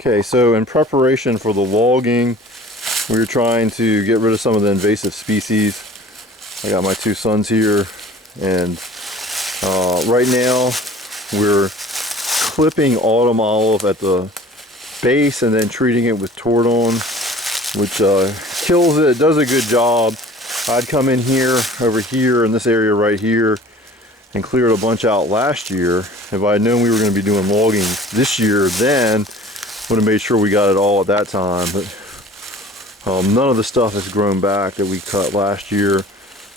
Okay, so in preparation for the logging, we were trying to get rid of some of the invasive species. I got my two sons here, and right now we're clipping autumn olive at the base and then treating it with Tordon, which kills it. It does a good job. I'd come in here, over here, in this area right here, and cleared a bunch out last year. If I had known we were going to be doing logging this year, then would have made sure we got it all at that time. But none of the stuff has grown back that we cut last year.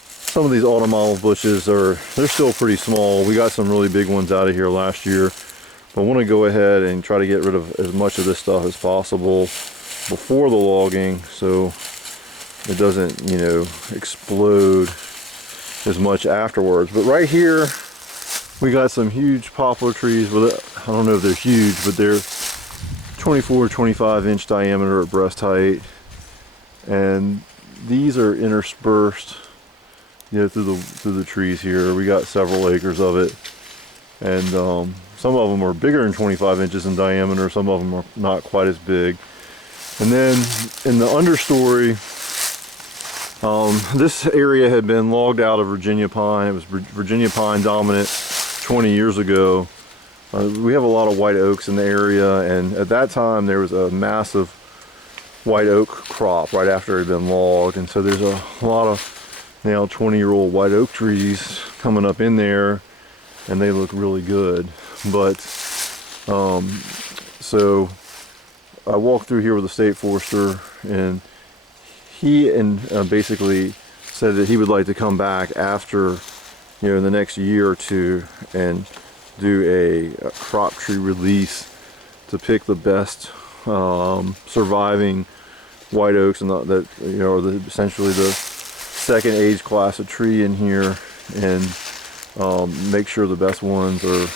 Some of these autumn olive bushes they're still pretty small. We got some really big ones out of here last year, but I want to go ahead and try to get rid of as much of this stuff as possible before the logging, so it doesn't, you know, explode as much afterwards. But right here we got some huge poplar trees with it. I don't know if they're huge, but they're 24-25 inch diameter at breast height, and these are interspersed, you know, through the trees here. We got several acres of it, and some of them are bigger than 25 inches in diameter, some of them are not quite as big. And then in the understory, this area had been logged out of Virginia pine. It was Virginia pine dominant 20 years ago. We have a lot of white oaks in the area, and at that time there was a massive white oak crop right after it had been logged, and so there's a lot of now 20-year-old white oak trees coming up in there, and they look really good. But so I walked through here with the state forester, and he basically said that he would like to come back after, you know, in the next year or two and do a crop tree release to pick the best surviving white oaks, and that, you know, are essentially the second age class of tree in here, and make sure the best ones are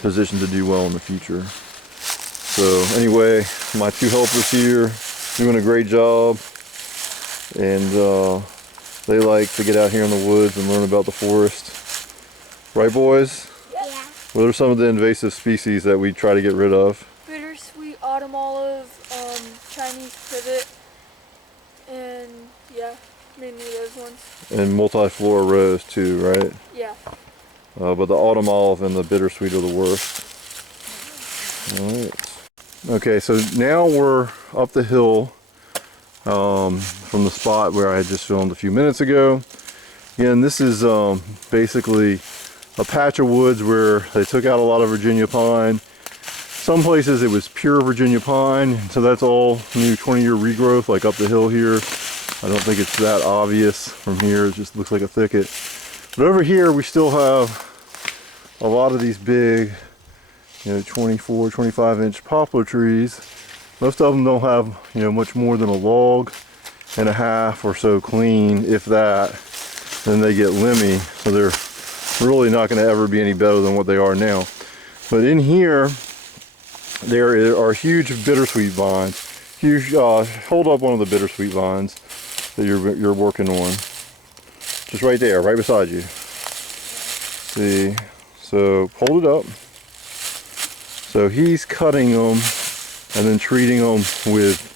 positioned to do well in the future. So anyway, my two helpers here doing a great job, and they like to get out here in the woods and learn about the forest. Right, boys? Yeah. What are some of the invasive species that we try to get rid of? Bittersweet autumn olive, Chinese privet, and yeah, mainly those ones. And multiflora rose too, right? Yeah. But the autumn olive and the bittersweet are the worst. Alright. Okay, so now we're up the hill from the spot where I had just filmed a few minutes ago. Again, this is basically a patch of woods where they took out a lot of Virginia pine. Some places it was pure Virginia pine, so that's all new 20-year regrowth, like up the hill here. I don't think it's that obvious from here, it just looks like a thicket. But over here we still have a lot of these big, you know, 24-25 inch poplar trees. Most of them don't have, you know, much more than a log and a half or so clean, if that. Then they get limby, so they're really not going to ever be any better than what they are now. But in here there are huge bittersweet vines. Huge. Hold up one of the bittersweet vines that you're working on. Just right there, right beside you. See, so hold it up. So he's cutting them and then treating them with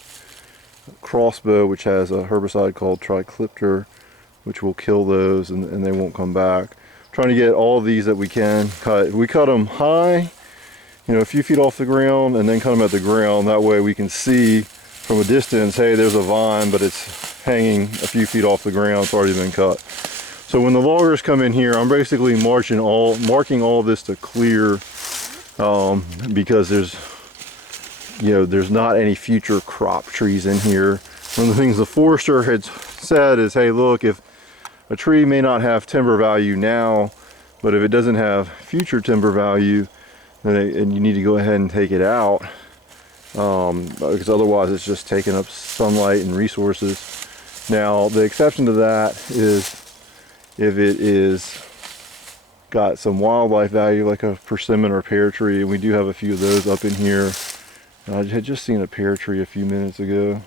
crossbow, which has a herbicide called triclipter, which will kill those, and they won't come back. Trying to get all of these that we can cut. We cut them high, you know, a few feet off the ground, and then cut them at the ground. That way we can see from a distance, hey, there's a vine, but it's hanging a few feet off the ground. It's already been cut. So when the loggers come in here, I'm basically marking all this to clear, because there's not any future crop trees in here. One of the things the forester had said is, hey, look, if a tree may not have timber value now, but if it doesn't have future timber value, then you need to go ahead and take it out, because otherwise it's just taking up sunlight and resources. Now, the exception to that is if it is got some wildlife value, like a persimmon or pear tree, and we do have a few of those up in here. I had just seen a pear tree a few minutes ago,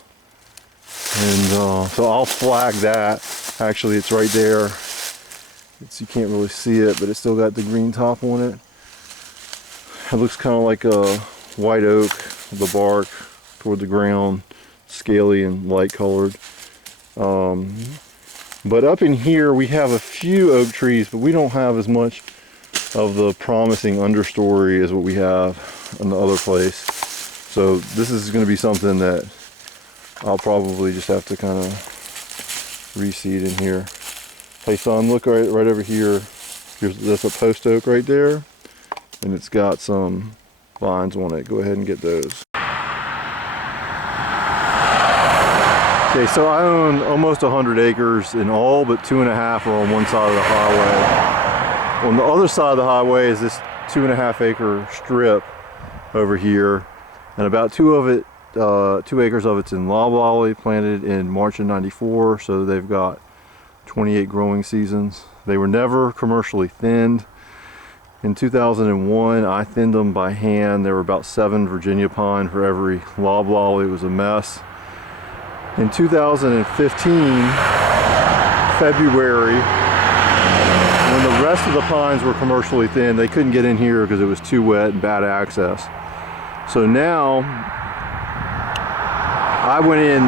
and so I'll flag that. Actually, it's right there. You can't really see it, but it's still got the green top on it. It looks kind of like a white oak the bark toward the ground, scaly and light colored. But up in here we have a few oak trees, but we don't have as much of the promising understory as what we have in the other place. So this is going to be something that I'll probably just have to kind of reseed in here. Hey son, look right over here. There's a post oak right there, and it's got some vines on it. Go ahead and get those. Okay, so I own almost 100 acres, and all but 2.5 are on one side of the highway. On the other side of the highway is this 2.5 acre strip over here, and about 2 acres of it's in loblolly, planted in March of '94, so they've got 28 growing seasons. They were never commercially thinned. In 2001, I thinned them by hand. There were about 7 Virginia pine for every loblolly. It was a mess. In 2015, February, when the rest of the pines were commercially thinned, they couldn't get in here because it was too wet and bad access. So now, I went in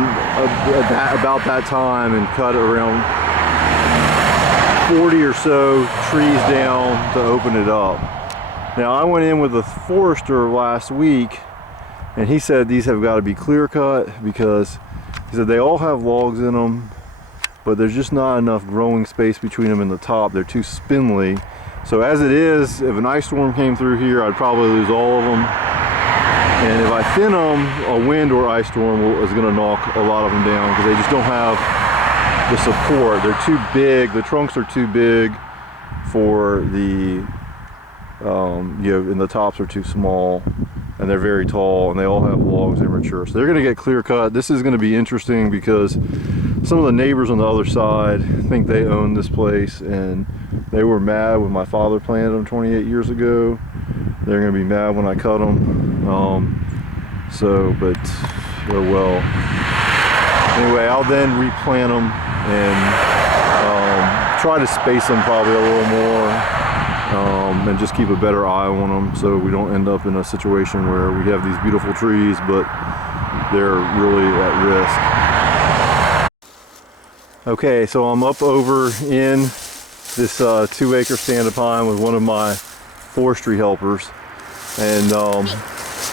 about that time and cut around 40 or so trees down to open it up. Now I went in with a forester last week, and he said these have got to be clear cut because he said they all have logs in them, but there's just not enough growing space between them and the top. They're too spindly. So as it is, if an ice storm came through here, I'd probably lose all of them. And if I thin them, a wind or ice storm is going to knock a lot of them down because they just don't have the support. They're too big. The trunks are too big for the, and the tops are too small, and they're very tall, and they all have logs immature. So they're going to get clear cut. This is going to be interesting because some of the neighbors on the other side think they own this place, and they were mad when my father planted them 28 years ago. They're going to be mad when I cut them. But oh well. Anyway, I'll then replant them and try to space them probably a little more, and just keep a better eye on them so we don't end up in a situation where we have these beautiful trees but they're really at risk. Okay, so I'm up over in this 2 acre stand of pine with one of my forestry helpers, and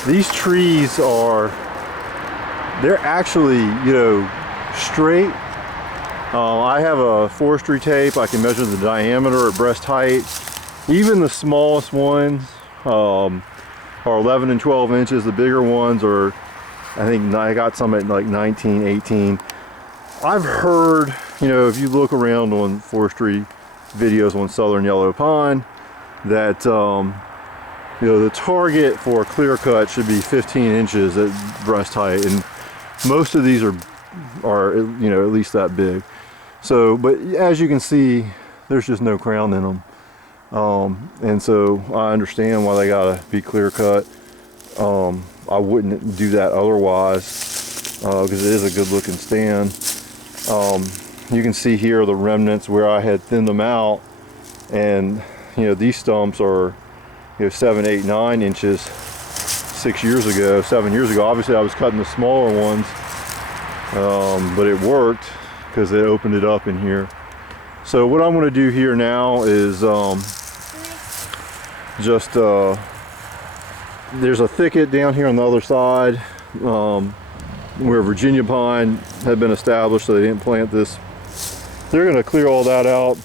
these trees they're actually, straight. I have a forestry tape. I can measure the diameter at breast height. Even the smallest ones are 11 and 12 inches. The bigger ones are, I think I got some at like 19, 18. I've heard, if you look around on forestry videos on southern yellow pine, that the target for a clear cut should be 15 inches at breast height, and most of these are at least that big. So, but as you can see, there's just no crown in them, and so I understand why they gotta be clear cut. I wouldn't do that otherwise because it is a good looking stand. You can see here the remnants where I had thinned them out, and these stumps are 7, 8, 9 inches 7 years ago. Obviously I was cutting the smaller ones, but it worked because it opened it up in here. So what I'm going to do here now is there's a thicket down here on the other side where Virginia pine had been established, so they didn't plant this. They're going to clear all that out.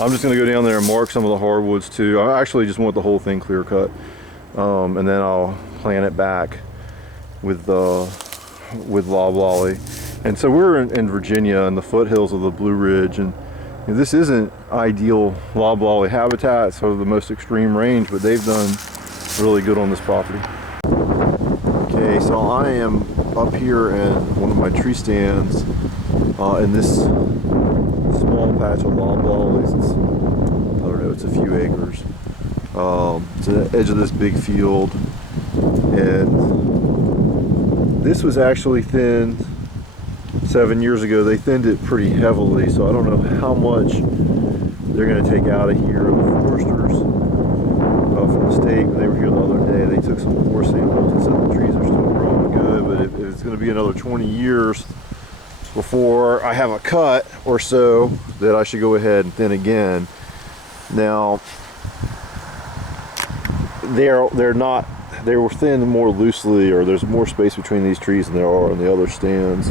I'm just going to go down there and mark some of the hardwoods too. I actually just want the whole thing clear cut, and then I'll plant it back with loblolly. And so we're in Virginia in the foothills of the Blue Ridge, and this isn't ideal loblolly habitat, so the most extreme range, but they've done really good on this property. Okay, so I am up here in one of my tree stands in this small patch of loblollies. I don't know, it's a few acres. It's at the edge of this big field, and this was actually thinned 7 years ago. They thinned it pretty heavily, so I don't know how much they're going to take out of here. The foresters from the state, when they were here the other day, they took some core samples and said the tree going to be another 20 years before I have a cut or so that I should go ahead and thin again. Now, they were thinned more loosely, or there's more space between these trees than there are on the other stands.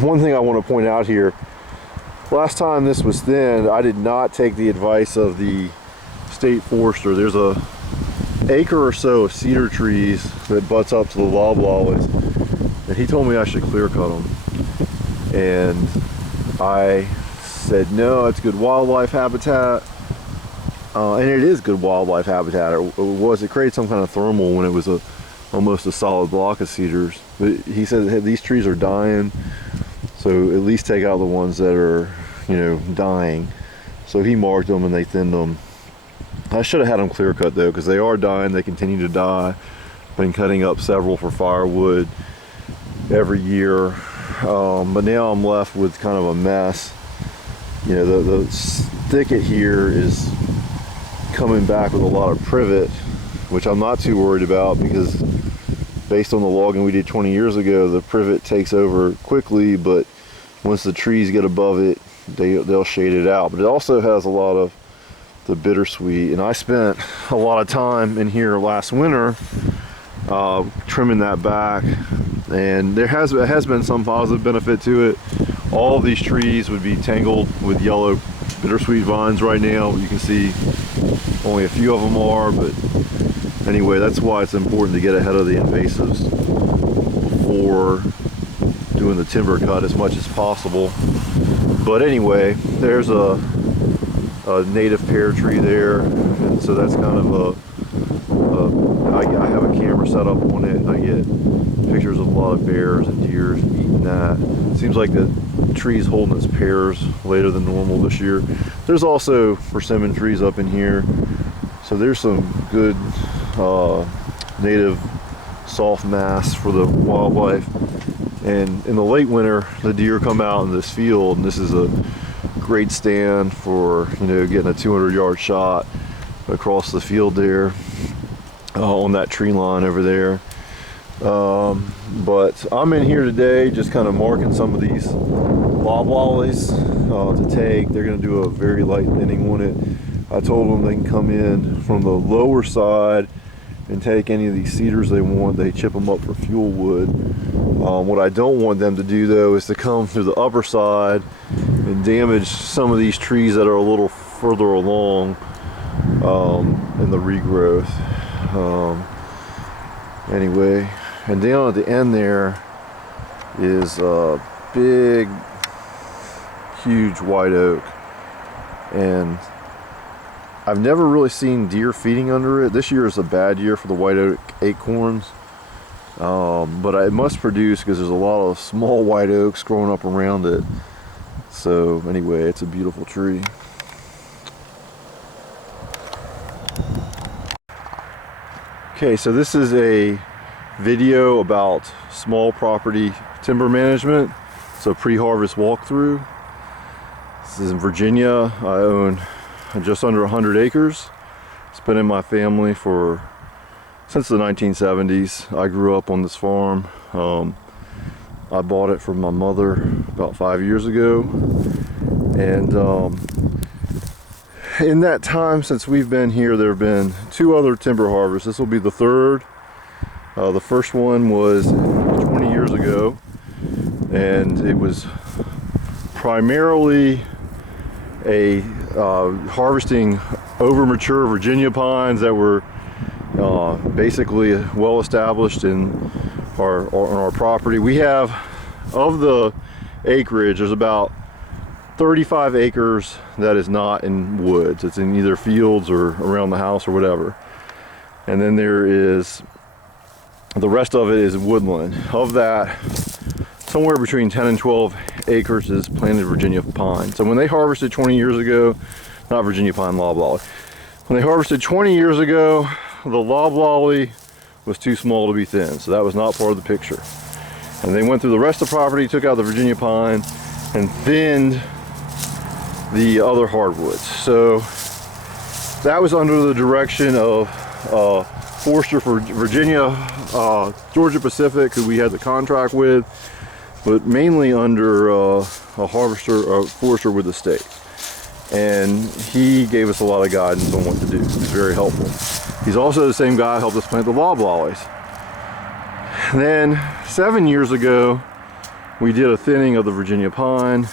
One thing I want to point out here, last time this was thinned, I did not take the advice of the state forester. There's a acre or so of cedar trees that butts up to the loblollies, and he told me I should clear cut them, and I said no, it's good wildlife habitat. And it is good wildlife habitat. It created some kind of thermal when it was almost a solid block of cedars. But he said, hey, these trees are dying, so at least take out the ones that are, you know, dying. So he marked them and they thinned them. I should have had them clear cut though, because they are dying. They continue to die. Been cutting up several for firewood every year, but now I'm left with kind of a mess. You know, the thicket here is coming back with a lot of privet, which I'm not too worried about, because based on the logging we did 20 years ago, the privet takes over quickly, but once the trees get above it, they'll shade it out. But it also has a lot of the bittersweet, and I spent a lot of time in here last winter trimming that back, and there has been some positive benefit to it. All of these trees would be tangled with yellow bittersweet vines right now. You can see only a few of them are, but anyway, that's why it's important to get ahead of the invasives before doing the timber cut as much as possible. But anyway, there's a native pear tree there, and so that's kind of I have a camera set up on it, and I get pictures of a lot of bears and deers eating that. It seems like the tree's holding its pears later than normal this year. There's also persimmon trees up in here, so there's some good native soft mass for the wildlife. And in the late winter, the deer come out in this field, and this is a great stand for, you know, getting a 200-yard shot across the field there on that tree line over there. But I'm in here today just kind of marking some of these loblollies to take. They're going to do a very light thinning on it. I told them they can come in from the lower side and take any of these cedars they want. They chip them up for fuel wood. What I don't want them to do though is to come through the upper side and damage some of these trees that are a little further along in the regrowth. Anyway, and down at the end there is a big, huge white oak, and I've never really seen deer feeding under it. This year is a bad year for the white oak acorns, but it must produce because there's a lot of small white oaks growing up around it. So anyway, it's a beautiful tree. Okay, so this is a video about small property timber management. It's a pre-harvest walkthrough. This is in Virginia. I own just under 100 acres. It's been in my family since the 1970s. I grew up on this farm. I bought it from my mother about 5 years ago, and in that time since we've been here, there have been 2 other timber harvests. This will be the 3rd. The first one was 20 years ago, and it was primarily a harvesting over mature Virginia pines that were basically well established in on our property. We have, of the acreage, there's about 35 acres that is not in woods. It's in either fields or around the house or whatever. And then there is, the rest of it is woodland. Of that, somewhere between 10 and 12 acres is planted Virginia pine. So when they harvested 20 years ago, not Virginia pine, loblolly. When they harvested 20 years ago, the loblolly was too small to be thin, so that was not part of the picture. And they went through the rest of the property, took out the Virginia pine, and thinned the other hardwoods. So that was under the direction of forester for Virginia, Georgia Pacific, who we had the contract with, but mainly under a forester with the state. And he gave us a lot of guidance on what to do. He's very helpful. He's also the same guy who helped us plant the loblollies. Then 7 years ago, we did a thinning of the Virginia pine.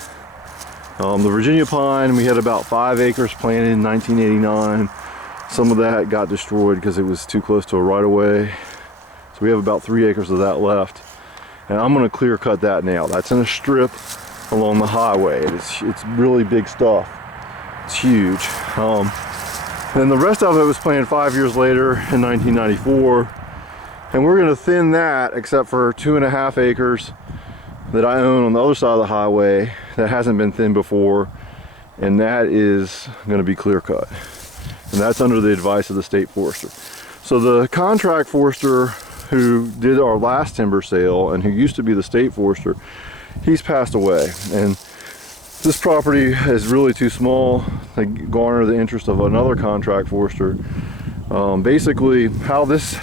The Virginia pine, we had about 5 acres planted in 1989. Some of that got destroyed because it was too close to a right-of-way. So we have about 3 acres of that left. And I'm gonna clear cut that now. That's in a strip along the highway. It's really big stuff. It's huge. And the rest of it was planted 5 years later in 1994. And we're gonna thin that except for 2.5 acres that I own on the other side of the highway that hasn't been thinned before. And that is gonna be clear cut. And that's under the advice of the state forester. So the contract forester who did our last timber sale and who used to be the state forester, he's passed away. And this property is really too small to garner the interest of another contract forester. Basically, how this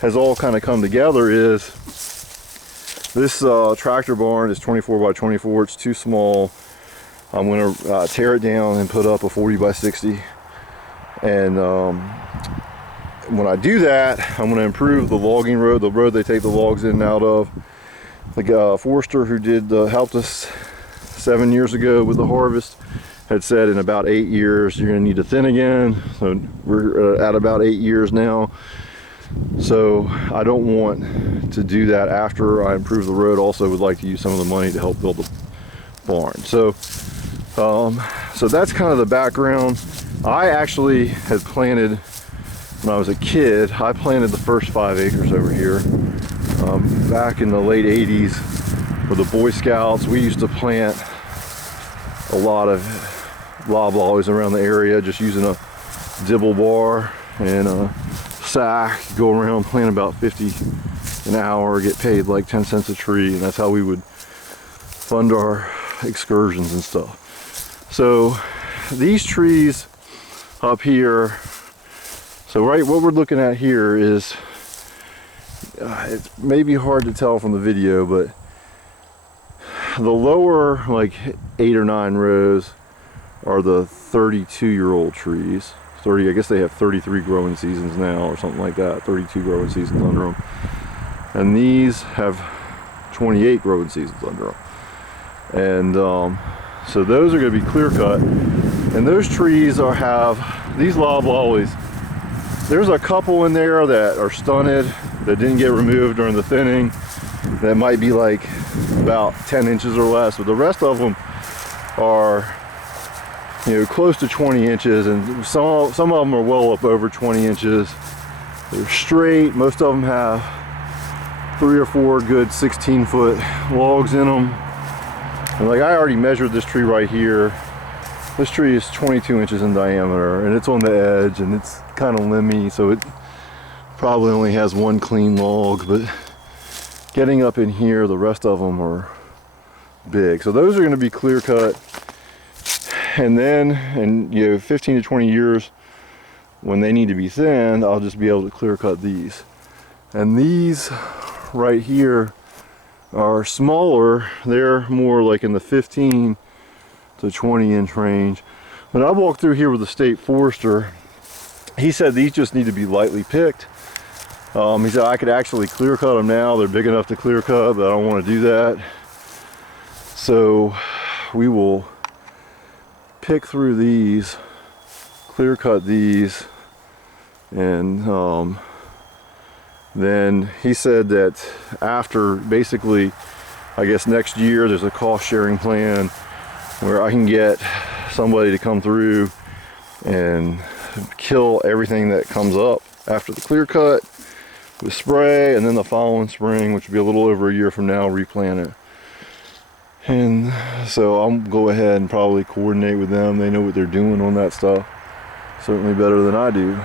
has all kind of come together is this tractor barn is 24 by 24. It's too small. I'm going to tear it down and put up a 40 by 60. And when I do that, I'm going to improve the logging road, the road they take the logs in and out of. The forester who helped us 7 years ago with the harvest had said in about 8 years you're going to need to thin again. So we're at about 8 years now. So I don't want to do that after I improve the road. Also would like to use some of the money to help build the barn. So that's kind of the background. I actually had planted, when I was a kid, I planted the first 5 acres over here. Back in the late 80s for the Boy Scouts, we used to plant a lot of loblollies around the area, just using a dibble bar and a sack, go around, plant about 50 an hour, get paid like 10 cents a tree, and that's how we would fund our excursions and stuff. So these trees up here, so right, what we're looking at here is, it's maybe hard to tell from the video, but the lower like 8 or 9 rows are the 32-year-old trees. I guess they have 33 growing seasons now or something like that, 32 growing seasons under them. And these have 28 growing seasons under them. And so those are going to be clear cut. And those trees have these loblollies. There's a couple in there that are stunted, that didn't get removed during the thinning, that might be like about 10 inches or less, but the rest of them are, you know, close to 20 inches, and some of them are well up over 20 inches. They're straight. Most of them have 3 or 4 good 16-foot logs in them. And like I already measured this tree right here. This tree is 22 inches in diameter, and it's on the edge, and it's kind of limby, so it probably only has 1 clean log, but getting up in here, the rest of them are big. So those are going to be clear cut. And then, you know, 15 to 20 years, when they need to be thinned, I'll just be able to clear cut these. And these right here are smaller. They're more like in the 15 to 20 inch range. When I walked through here with the state forester, he said these just need to be lightly picked. He said I could actually clear cut them now. They're big enough to clear cut, but I don't want to do that. So we will pick through these, clear cut these, and then he said that after basically, I guess next year, there's a cost sharing plan where I can get somebody to come through and kill everything that comes up after the clear cut with spray, and then the following spring, which will be a little over a year from now, replant it. And so I'll go ahead and probably coordinate with them. They know what they're doing on that stuff, certainly better than I do.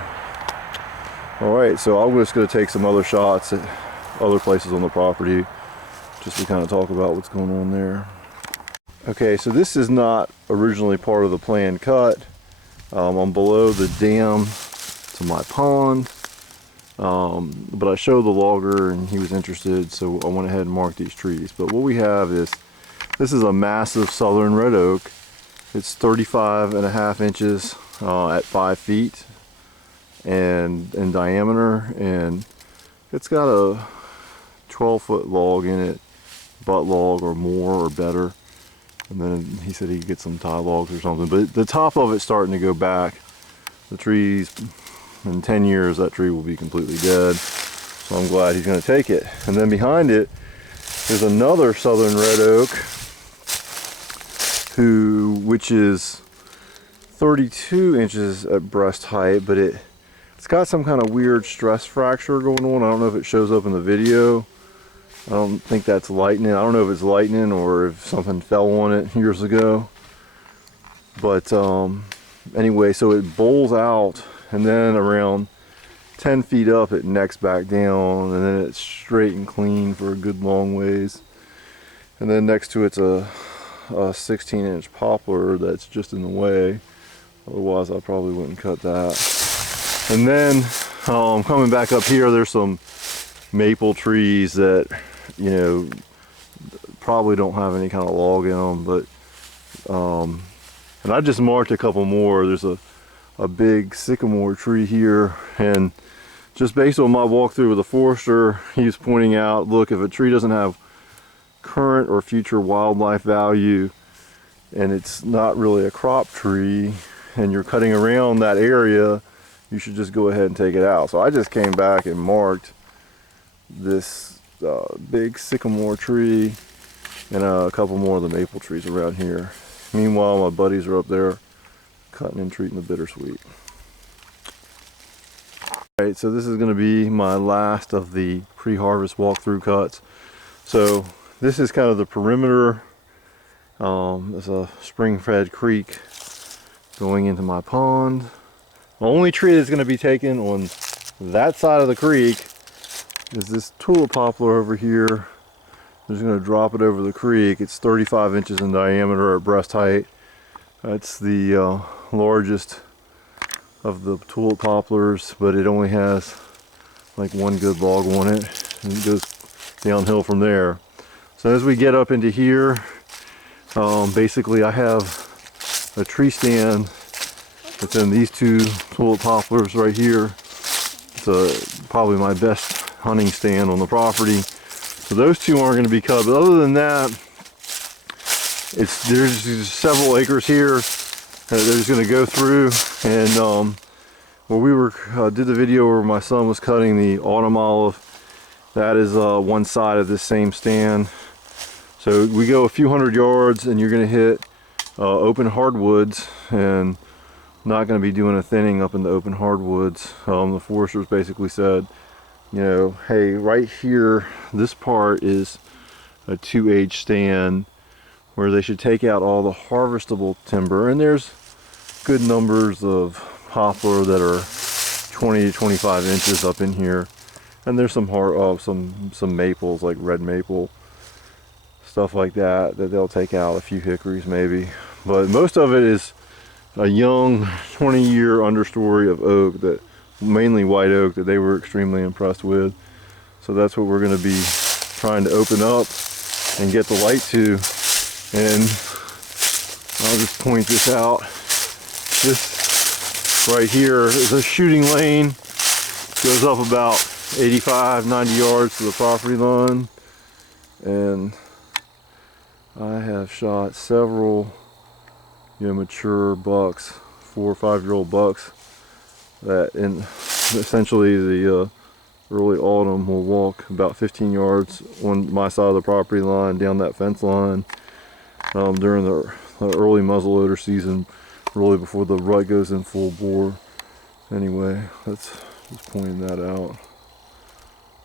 All right, so I'm just going to take some other shots at other places on the property just to kind of talk about what's going on there. Okay, so this is not originally part of the planned cut. I'm below the dam to my pond, But I showed the logger and he was interested, so I went ahead and marked these trees. But what we have is, this is a massive southern red oak. It's 35.5 inches at 5 feet and in diameter, and it's got a 12-foot log in it, butt log or more or better. And then he said he could get some tie logs or something. But the top of it's starting to go back. The trees, in 10 years, that tree will be completely dead. So I'm glad he's going to take it. And then behind it is another southern red oak, which is 32 inches at breast height, but it's got some kind of weird stress fracture going on. I don't know if it shows up in the video. I don't think that's lightning. I don't know if it's lightning or if something fell on it years ago. But anyway, so it bowls out, and then around 10 feet up it necks back down, and then it's straight and clean for a good long ways. And then next to it's a 16-inch poplar that's just in the way. Otherwise I probably wouldn't cut that. And then coming back up here, there's some maple trees that, you know, probably don't have any kind of log in them, but and I just marked a couple more. There's a big sycamore tree here, and just based on my walkthrough with the forester, he's pointing out, look, if a tree doesn't have current or future wildlife value and it's not really a crop tree and you're cutting around that area, you should just go ahead and take it out. So I just came back and marked this big sycamore tree and a couple more of the maple trees around here. Meanwhile, my buddies are up there cutting and treating the bittersweet. Alright, so this is going to be my last of the pre-harvest walkthrough cuts. So this is kind of the perimeter. There's a spring-fed creek going into my pond. The only tree that's going to be taken on that side of the creek is this tulip poplar over here. I'm just going to drop it over the creek. It's 35 inches in diameter at breast height. That's the largest of the tulip poplars, but it only has like one good log on it, and it goes downhill from there. So as we get up into here, basically I have a tree stand that's in these two tulip poplars right here. It's probably my best hunting stand on the property. So those two aren't going to be cut, but other than that, there's several acres here that they're just going to go through. And where we did the video where my son was cutting the autumn olive, that is one side of this same stand. So we go a few hundred yards and you're going to hit open hardwoods, and not going to be doing a thinning up in the open hardwoods. The foresters basically said, you know, hey, right here, this part is a 2H stand where they should take out all the harvestable timber, and there's good numbers of poplar that are 20 to 25 inches up in here, and there's some maples, like red maple, stuff like that they'll take out, a few hickories maybe, but most of it is a young 20-year understory of oak, that mainly white oak, that they were extremely impressed with. So that's what we're going to be trying to open up and get the light to. And I'll just point this out. This right here is a shooting lane. Goes up about 85-90 yards to the property line, and I have shot several mature bucks, 4 or 5-year-old bucks, that in essentially the early autumn will walk about 15 yards on my side of the property line down that fence line during the early muzzleloader season, really before the rut goes in full bore. Anyway, that's just pointing that out.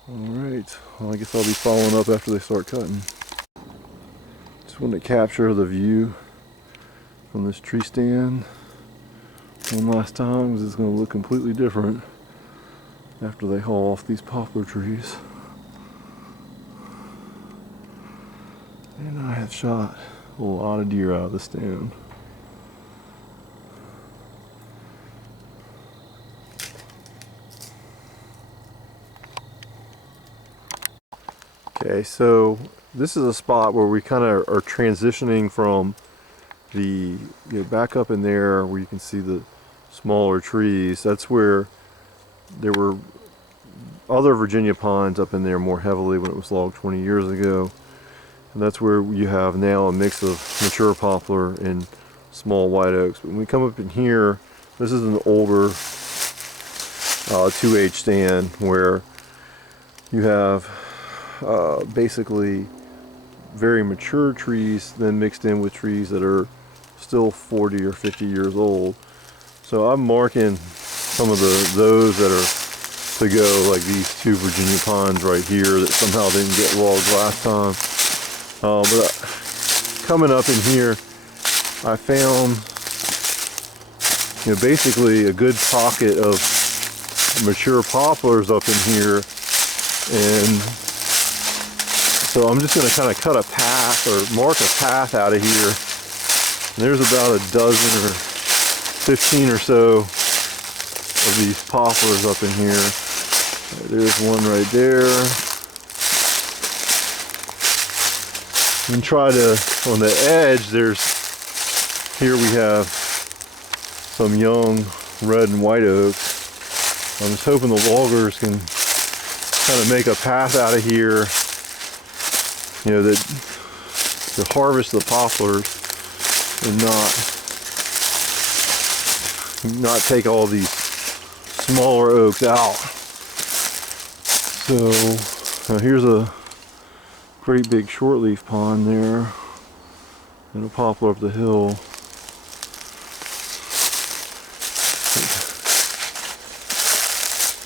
Alright, well, I guess I'll be following up after they start cutting. Just want to capture the view from this tree stand one last time, because it's going to look completely different after they haul off these poplar trees. And I have shot a lot of deer out of the stand. Okay, so this is a spot where we kind of are transitioning from the, back up in there where you can see the smaller trees. That's where there were other Virginia pines up in there more heavily when it was logged 20 years ago. And that's where you have now a mix of mature poplar and small white oaks. But when we come up in here, this is an older 2H stand where you have basically very mature trees then mixed in with trees that are still 40 or 50 years old. So I'm marking some of those that are to go, like these two Virginia pines right here that somehow didn't get logged last time. But coming up in here, I found basically a good pocket of mature poplars up in here, and so I'm just going to kind of cut a path or mark a path out of here. And there's about a dozen or 15 or so of these poplars up in here. There's one right there. And try to, on the edge, here we have some young red and white oaks. I'm just hoping the loggers can kind of make a path out of here, that to harvest the poplars and not take all these smaller oaks out. So here's a great big shortleaf pine there and a poplar up the hill.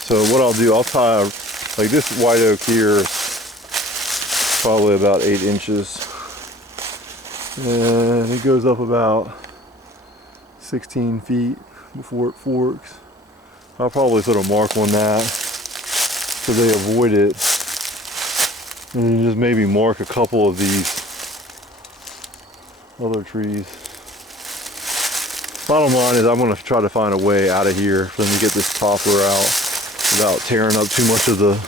So what I'll do, I'll tie, like this white oak here is probably about 8 inches. And it goes up about 16 feet before it forks. I'll probably put a mark on that so they avoid it. And just maybe mark a couple of these other trees. Bottom line is I'm going to try to find a way out of here for them to get this poplar out without tearing up too much of the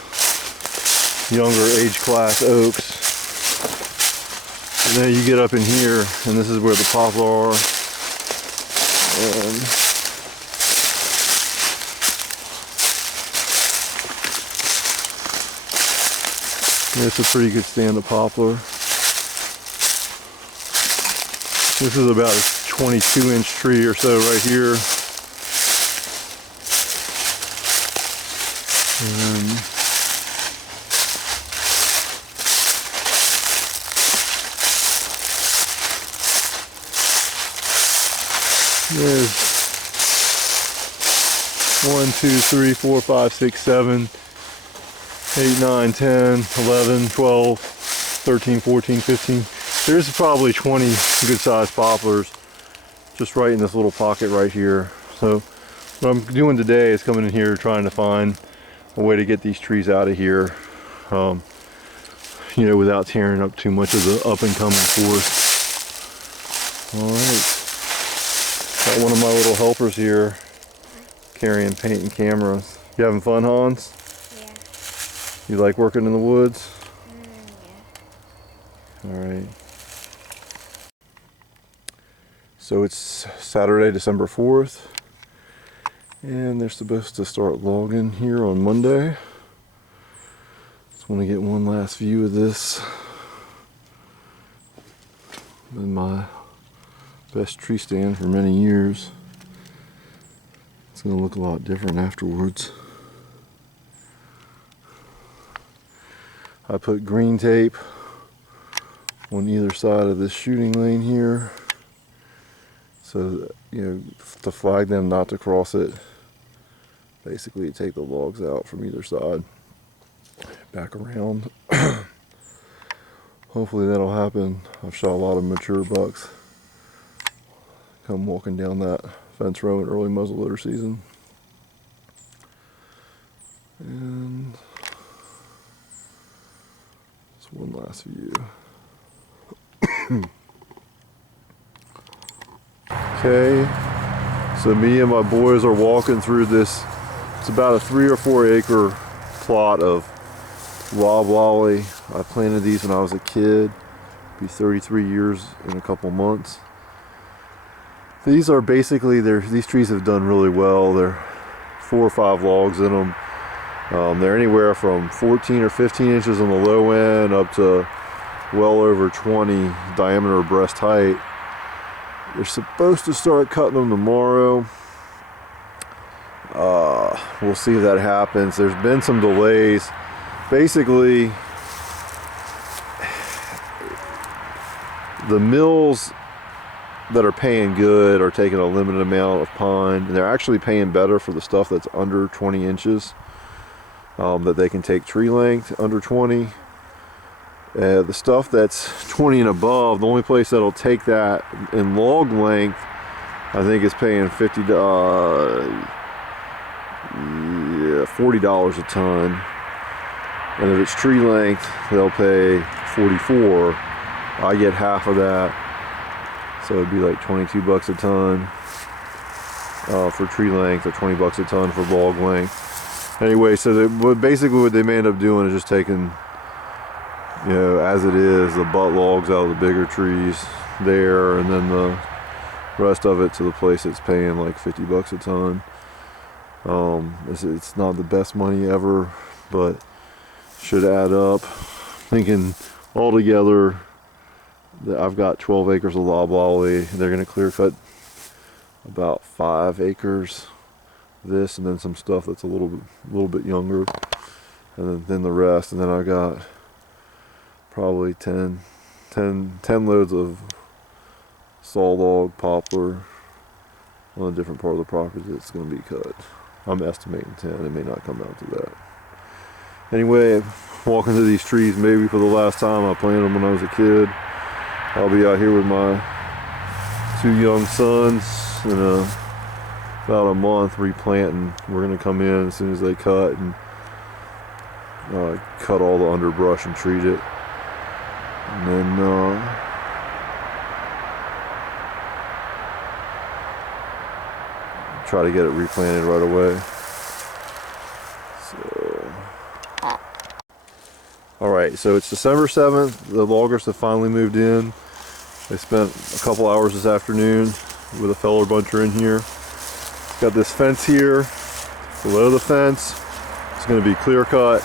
younger age class oaks. And then you get up in here, and this is where the poplar are. And it's a pretty good stand of poplar. This is about a 22-inch tree or so right here. And there's 1, 2, 3, 4, 5, 6, 7, 8, 9, 10, 11, 12, 13, 14, 15. There's probably 20 good-sized poplars just right in this little pocket right here. So what I'm doing today is coming in here trying to find a way to get these trees out of here, without tearing up too much of the up-and-coming forest. All right. Got one of my little helpers here carrying paint and cameras. You having fun, Hans? Yeah. You like working in the woods? Yeah. All right. So it's Saturday, December 4th, and they're supposed to start logging here on Monday. Just want to get one last view of this. Been my best tree stand for many years. It's going to look a lot different afterwards. I put green tape on either side of this shooting lane here, so to flag them not to cross it. Basically take the logs out from either side, back around. Hopefully that'll happen. I've shot a lot of mature bucks come walking down that fence row in early muzzleloader season. And just one last view. Okay, so me and my boys are walking through this. It's about a 3 or 4 acre plot of loblolly. I planted these when I was a kid. Be 33 years in a couple months. These are basically, these trees have done really well. They're 4 or 5 logs in them. They're anywhere from 14 or 15 inches on the low end up to well over 20 diameter breast height. They're supposed to start cutting them tomorrow. We'll see if that happens. There's been some delays. Basically, the mills that are paying good are taking a limited amount of pine, and they're actually paying better for the stuff that's under 20 inches, that they can take tree length under 20. The stuff that's 20 and above, the only place that'll take that in log length, I think, is paying $40 a ton. And if it's tree length, they'll pay 44. I get half of that, so it'd be like 22 bucks a ton for tree length, or 20 bucks a ton for log length. Anyway, so basically what they may end up doing is just taking, you know, as it is, the butt logs out of the bigger trees there, and then the rest of it to the place that's paying like 50 bucks a ton. It's not the best money ever, but should add up. Thinking altogether that I've got 12 acres of loblolly. They're going to clear cut about 5 acres this, and then some stuff that's a little bit younger, and then the rest. And then I got probably 10 loads of saw log poplar on a different part of the property that's going to be cut. I'm estimating 10. It may not come out to that. Anyway, walking through these trees maybe for the last time. I planted them when I was a kid. I'll be out here with my 2 young sons in about a month replanting. We're going to come in as soon as they cut and cut all the underbrush and treat it. And then try to get it replanted right away. Alright, so it's December 7th. The loggers have finally moved in. They spent a couple hours this afternoon with a feller buncher in here. Got this fence here. Below the fence, it's going to be clear cut.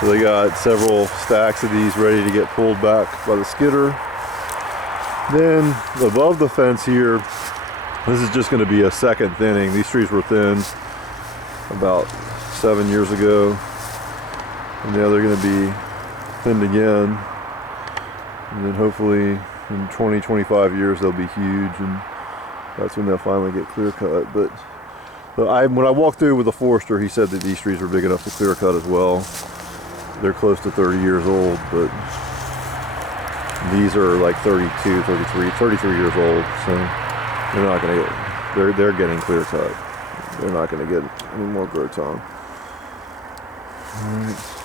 So they got several stacks of these ready to get pulled back by the skidder. Then above the fence here, this is just going to be a second thinning. These trees were thinned about 7 years ago. And now they're going to be thinned again. And then hopefully in 20-25 years they'll be huge, and that's when they'll finally get clear cut. But when I walked through with the forester, he said that these trees were big enough to clear cut as well. They're close to 30 years old, but these are like 32, 33 years old. So they're not going to get, they're getting clear cut. They're not going to get any more growth on. All right.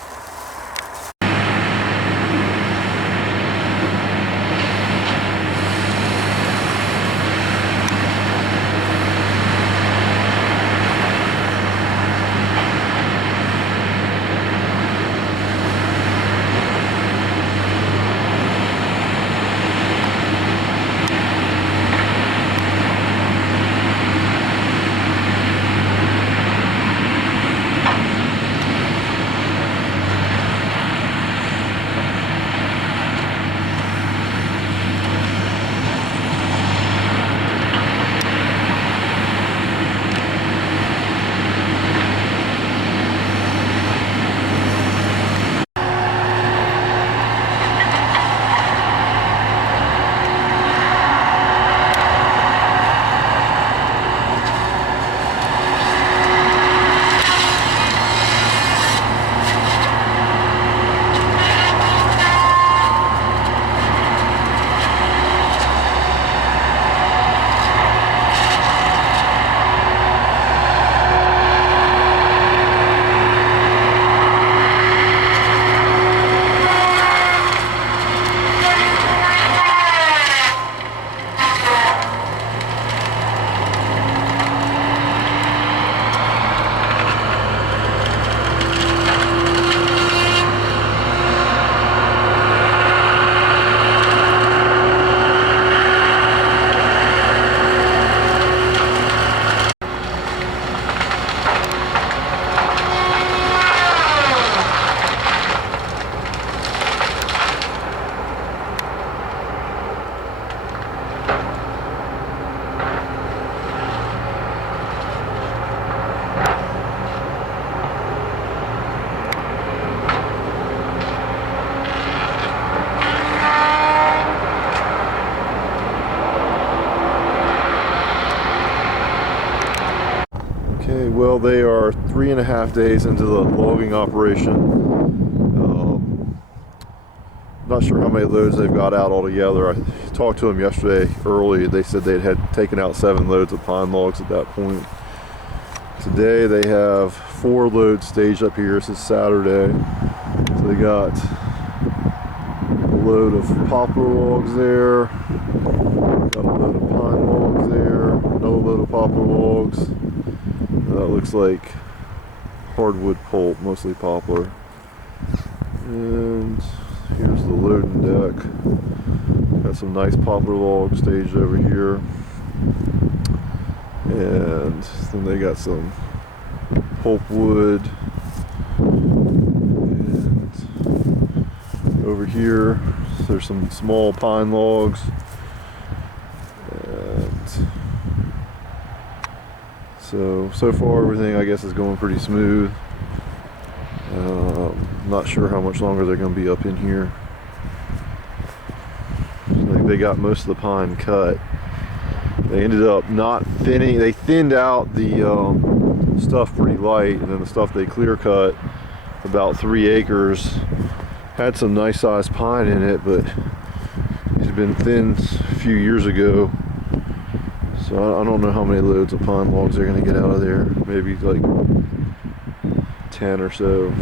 Well, they are 3.5 days into the logging operation. Not sure how many loads they've got out altogether. I talked to them yesterday early. They said they had taken out 7 loads of pine logs at that point. Today they have 4 loads staged up here. This is Saturday. So they got a load of poplar logs there, got a load of pine logs there, another load of poplar logs. That looks like hardwood pulp, mostly poplar. And here's the loading deck. Got some nice poplar logs staged over here. And then they got some pulpwood. And over here, there's some small pine logs. And so far everything I guess is going pretty smooth. Not sure how much longer they're going to be up in here. I think they got most of the pine cut. They ended up not thinning. They thinned out the stuff pretty light, and then the stuff they clear cut, about 3 acres, had some nice sized pine in it, but it's been thinned a few years ago. So I don't know how many loads of pine logs they're going to get out of there. Maybe like 10 or so.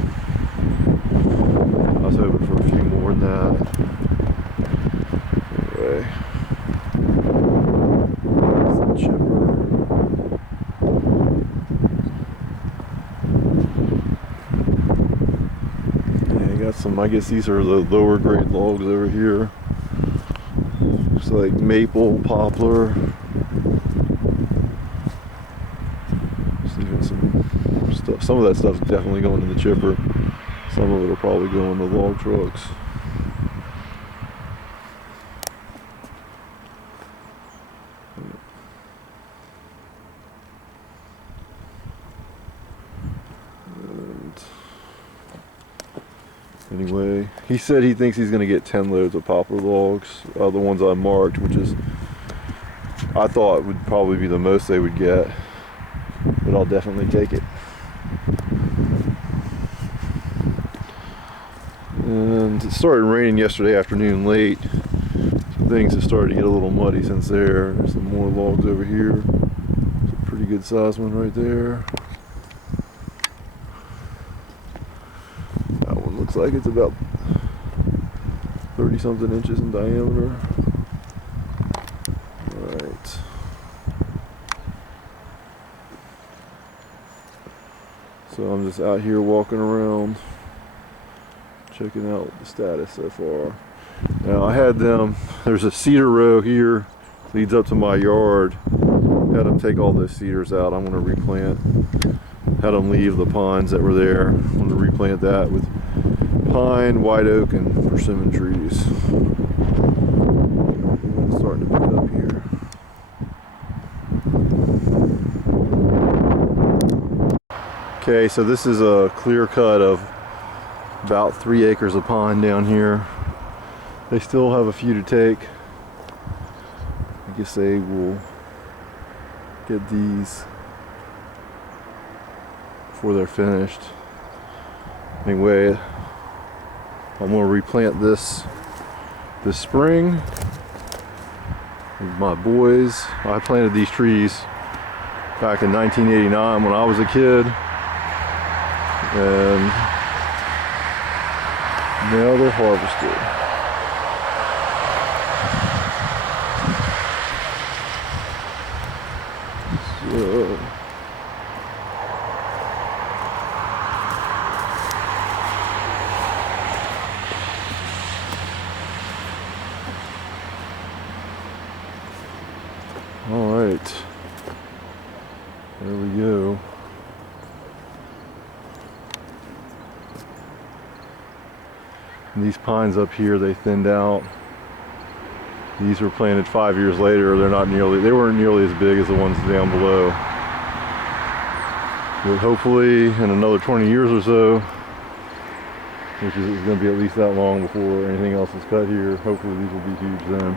I was hoping for a few more than that. Anyway. There's the chipper. Yeah, you got some, I guess these are the lower grade logs over here. Looks like maple, poplar. There's even some stuff. Some of that stuff's definitely going to the chipper. Some of it will probably go in the log trucks. And anyway, he said he thinks he's going to get 10 loads of poplar logs, the ones I marked, which is, I thought would probably be the most they would get, but I'll definitely take it. And it started raining yesterday afternoon late. So things have started to get a little muddy since there. There's some more logs over here. It's a pretty good sized one right there. That one looks like it's about 30 something inches in diameter. Alright. So I'm just out here walking around, checking out the status so far. Now I had them, there's a cedar row here, leads up to my yard. Had them take all those cedars out. I'm going to replant. Had them leave the pines that were there. I'm going to replant that with pine, white oak, and persimmon trees. It's starting to pick up here. Okay, so this is a clear cut of about 3 acres of pine down here. They still have a few to take. I guess they will get these before they're finished. Anyway, I'm going to replant this spring with my boys. I planted these trees back in 1989 when I was a kid, and now they're harvested. So, all right, there we go. And these pines up here, they thinned out. These were planted 5 years later. They weren't nearly as big as the ones down below. But hopefully in another 20 years or so, which is going to be at least that long before anything else is cut here, hopefully these will be huge then.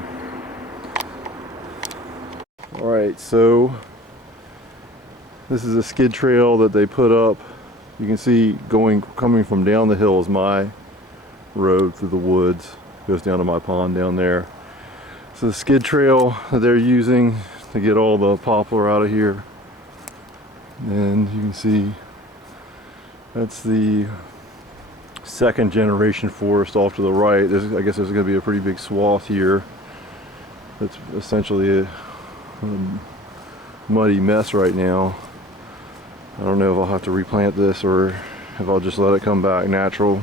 Alright, so This is a skid trail that they put up. You can see coming from down the hill is my road through the woods. Goes down to my pond down there. So the skid trail that they're using to get all the poplar out of here. And you can see that's the second generation forest off to the right. I guess there's going to be a pretty big swath here. It's essentially a muddy mess right now. I don't know if I'll have to replant this or if I'll just let it come back natural.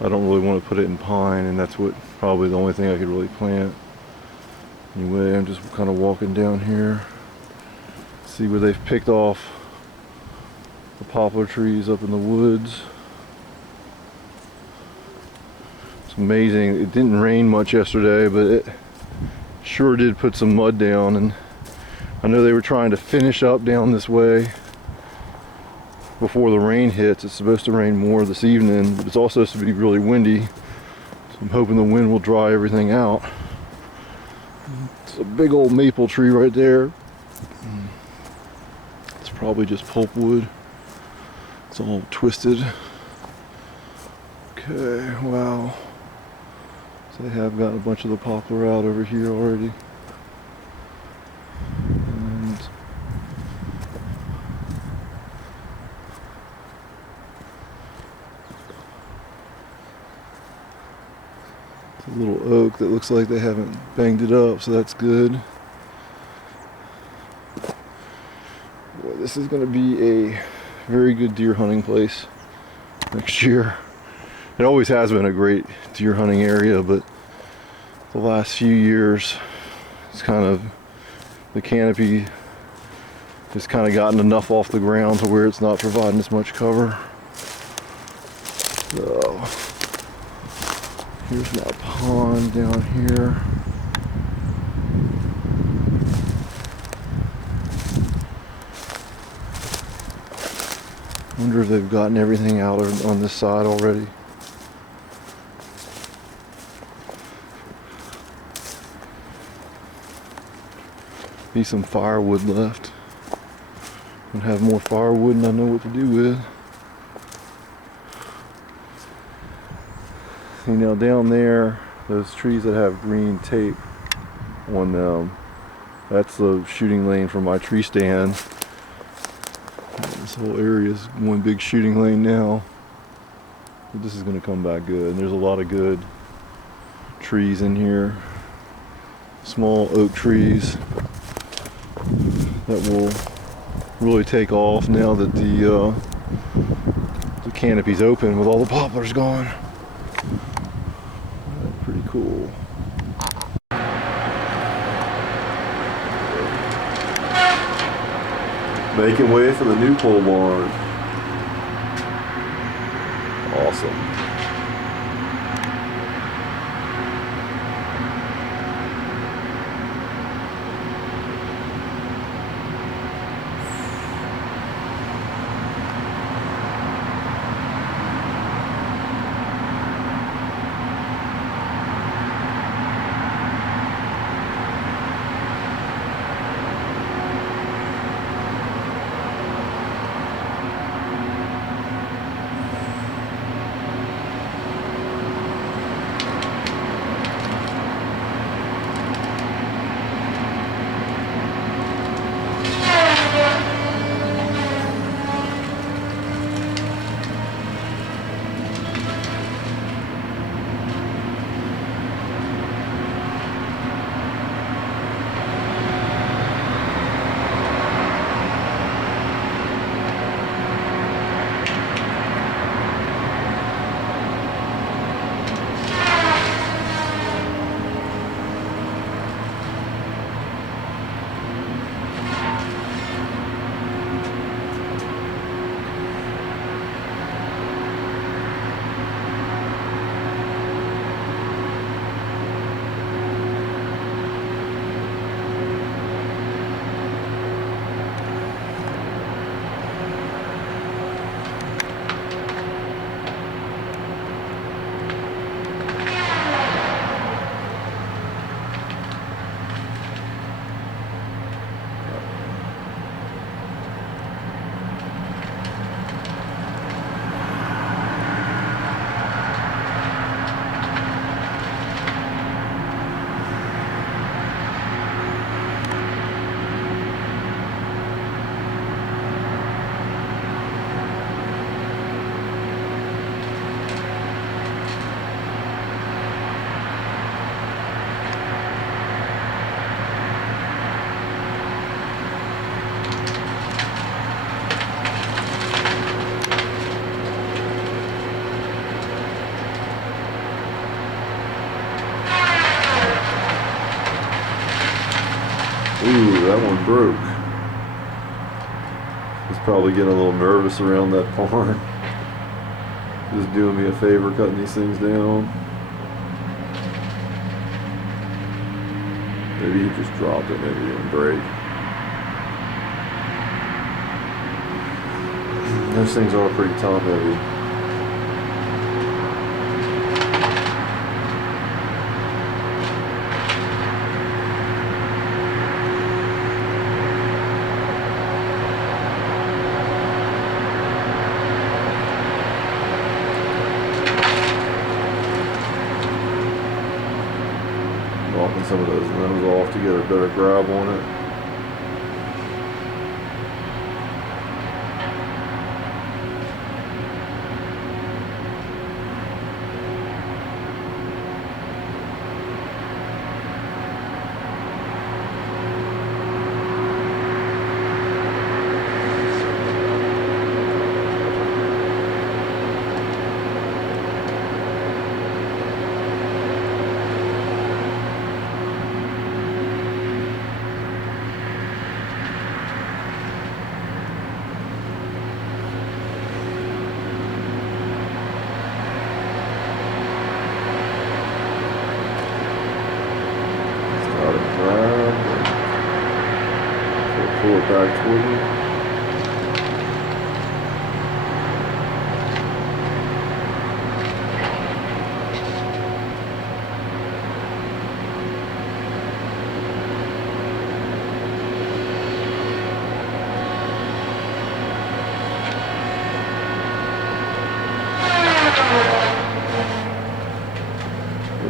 I don't really want to put it in pine, and that's probably the only thing I could really plant. Anyway, I'm just kind of walking down here. See where they've picked off the poplar trees up in the woods. It's amazing. It didn't rain much yesterday, but it sure did put some mud down, and I know they were trying to finish up down this way before the rain hits. It's supposed to rain more this evening, but it's also supposed to be really windy, so I'm hoping the wind will dry everything out. It's a big old maple tree right there. It's probably just pulpwood. It's all twisted. Okay, wow. So they have got a bunch of the poplar out over here already. And it's a little oak that looks like they haven't banged it up, so that's good. Boy, this is going to be a very good deer hunting place next year. It always has been a great deer hunting area, but the last few years, it's kind of, the canopy has kind of gotten enough off the ground to where it's not providing as much cover. So, here's my pond down here. Wonder if they've gotten everything out on this side already. Be some firewood left. And have more firewood and I know what to do with. See, now down there, those trees that have green tape on them, that's the shooting lane for my tree stand. This whole area is one big shooting lane now. But this is going to come back good. And there's a lot of good trees in here. Small oak trees that will really take off now that the canopy's open with all the poplars gone. Pretty cool. Making way for the new pole barn. Awesome. that one broke. He's probably getting a little nervous around that barn. Just doing me a favor cutting these things down. Maybe he just dropped it, maybe it didn't break. Those things are pretty top heavy. Knocking some of those limbs off to get a better grab on it. Pull it back toward me.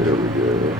There we go.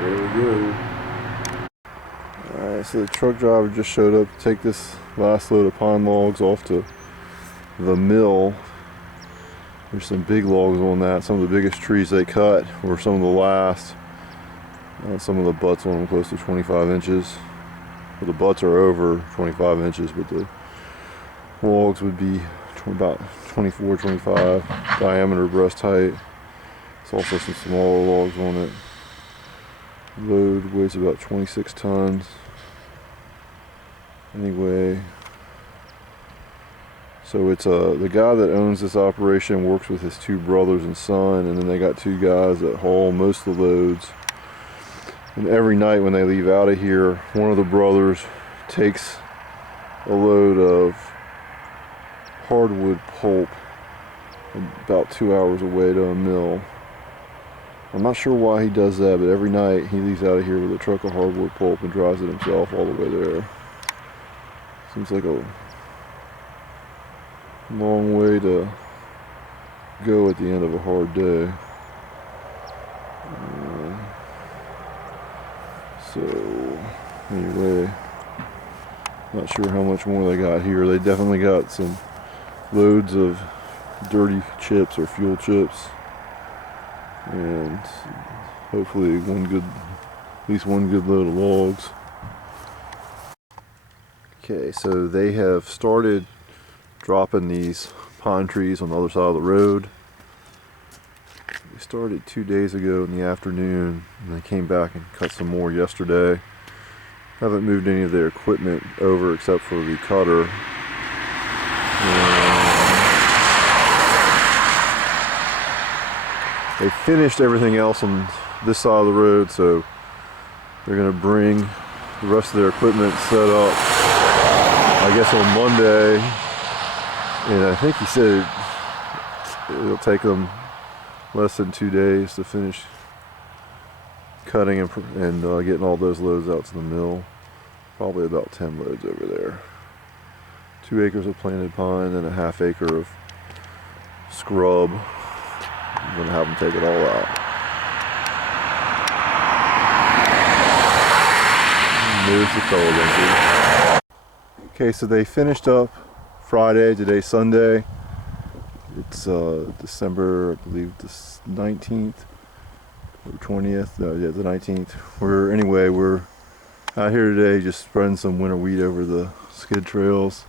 There we go. Alright, so the truck driver just showed up to take this last load of pine logs off to the mill. There's some big logs on that. Some of the biggest trees they cut were some of the last. Some of the butts on them close to 25 inches. Well, the butts are over 25 inches, but the logs would be about 24, 25 diameter breast height. There's also some smaller logs on it. Load weighs about 26 tons. Anyway, so it's the guy that owns this operation works with his two brothers and son, and then they got two guys that haul most of the loads. And every night when they leave out of here, one of the brothers takes a load of hardwood pulp about 2 hours away to a mill. I'm not sure why he does that, but every night he leaves out of here with a truck of hardwood pulp and drives it himself all the way there. Seems like a long way to go at the end of a hard day. So anyway, not sure how much more they got here. They definitely got some loads of dirty chips or fuel chips, and hopefully at least one good load of logs. Okay, so they have started dropping these pine trees on the other side of the road. They started 2 days ago in the afternoon, and they came back and cut some more yesterday. Haven't moved any of their equipment over except for the cutter. They finished everything else on this side of the road, so they're going to bring the rest of their equipment set up, I guess, on Monday. And I think he said it'll take them less than 2 days to finish cutting and getting all those loads out to the mill. Probably about 10 loads over there. 2 acres of planted pine and a ½ acre of scrub. I'm gonna have them take it all out. There's the color. Okay, so they finished up Friday. Today's Sunday. It's December, I believe, the 19th or 20th. No, yeah, the 19th. We're out here today just spreading some winter wheat over the skid trails.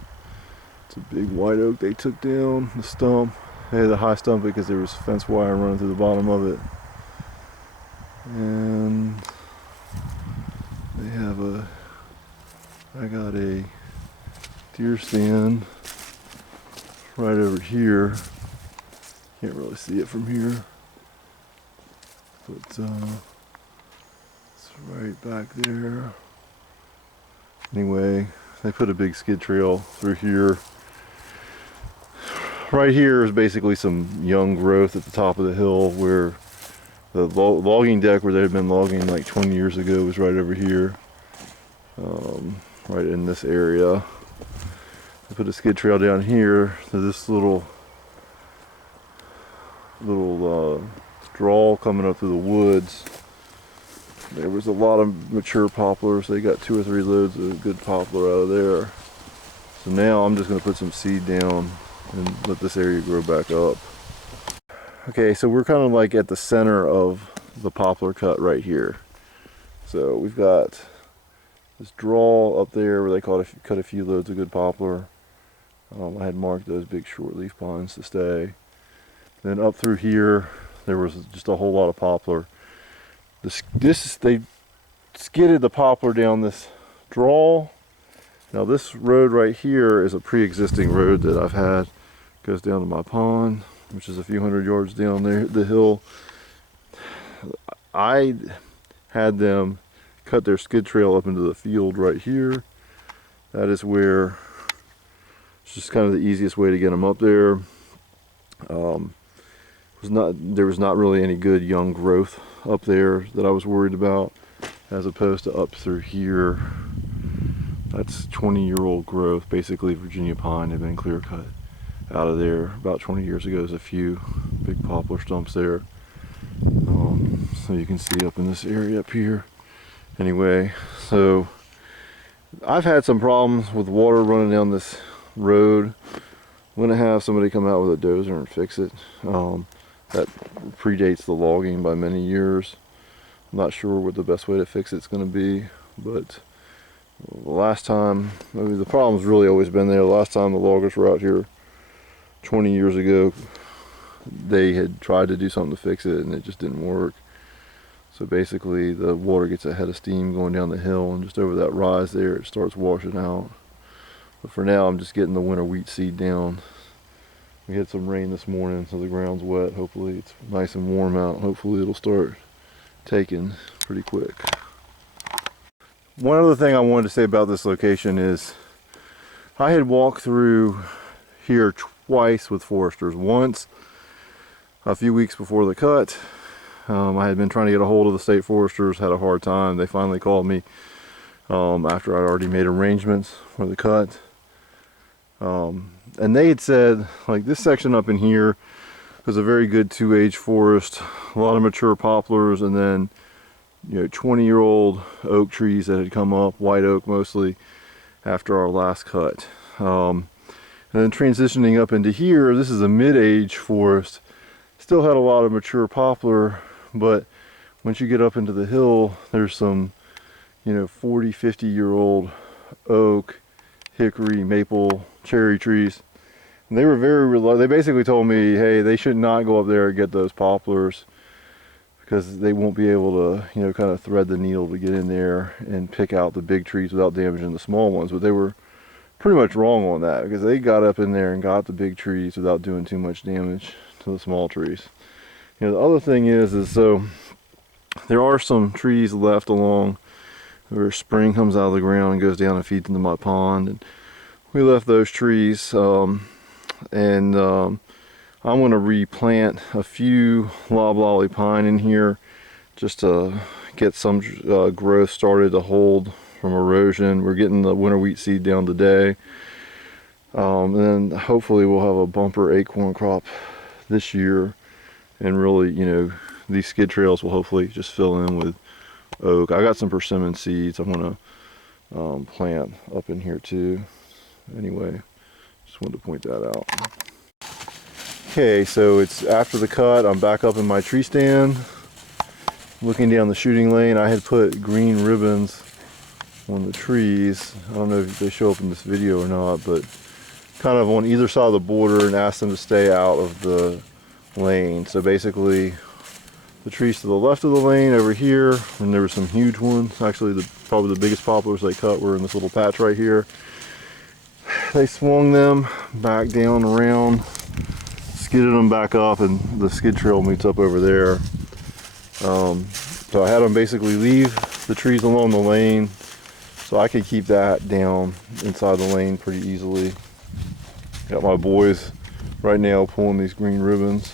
It's a big white oak they took down, the stump. They had a high stump because there was fence wire running through the bottom of it. And they have I got a deer stand right over here. Can't really see it from here, but it's right back there. Anyway, they put a big skid trail through here. Right here is basically some young growth at the top of the hill, where the logging deck where they had been logging like 20 years ago was right over here, right in this area. They put a skid trail down here to this little draw coming up through the woods. There was a lot of mature poplars. They got 2 or 3 loads of good poplar out of there. So now I'm just going to put some seed down and let this area grow back up. Okay, so we're kind of like at the center of the poplar cut right here. So we've got this draw up there where they cut a few loads of good poplar. I had marked those big short leaf pines to stay. Then up through here, there was just a whole lot of poplar. They skidded the poplar down this draw. Now this road right here is a pre-existing road that I've had. Goes down to my pond, which is a few hundred yards down there the hill. I had them cut their skid trail up into the field right here. That is where it's just kind of the easiest way to get them up there. There was not really any good young growth up there that I was worried about, as opposed to up through here. That's 20-year-old growth. Basically Virginia pine had been clear cut out of there about 20 years ago. There's a few big poplar stumps there, so you can see up in this area up here. Anyway, so I've had some problems with water running down this road. I'm gonna have somebody come out with a dozer and fix it. That predates the logging by many years. I'm not sure what the best way to fix it's going to be, but the last time, the problem's really always been there. The last time the loggers were out here 20 years ago, they had tried to do something to fix it and it just didn't work. So basically the water gets a head of steam going down the hill, and just over that rise there it starts washing out. But for now I'm just getting the winter wheat seed down. We had some rain this morning, so the ground's wet. Hopefully it's nice and warm out. Hopefully it'll start taking pretty quick. One other thing I wanted to say about this location is I had walked through here twice with foresters. Once a few weeks before the cut. I had been trying to get a hold of the state foresters, had a hard time. They finally called me after I'd already made arrangements for the cut. And they had said, like, this section up in here was a very good 2-age forest, a lot of mature poplars, and then 20-year-old oak trees that had come up, white oak mostly, after our last cut. And then transitioning up into here, this is a mid-age forest. Still had a lot of mature poplar, but once you get up into the hill, there's some 40, 50-year-old oak, hickory, maple, cherry trees. And they were they basically told me, hey, they should not go up there and get those poplars because they won't be able to, kind of thread the needle to get in there and pick out the big trees without damaging the small ones. But they were pretty much wrong on that, because they got up in there and got the big trees without doing too much damage to the small trees. The other thing is so there are some trees left along where spring comes out of the ground and goes down and feeds into my pond, and we left those trees, and I'm going to replant a few loblolly pine in here just to get some growth started to hold from erosion. We're getting the winter wheat seed down today. And then hopefully we'll have a bumper acorn crop this year. And really, you know, these skid trails will hopefully just fill in with oak. I got some persimmon seeds I'm going to plant up in here too. Anyway, just wanted to point that out. Okay, so it's after the cut. I'm back up in my tree stand, looking down the shooting lane. I had put green ribbons on the trees. I don't know if they show up in this video or not, but kind of on either side of the border, and asked them to stay out of the lane. So basically, the trees to the left of the lane over here, and there were some huge ones. Actually, probably the biggest poplars they cut were in this little patch right here. They swung them back down around, skidded them back up, and the skid trail meets up over there. So I had them basically leave the trees along the lane, so I could keep that down inside the lane pretty easily. Got my boys right now pulling these green ribbons.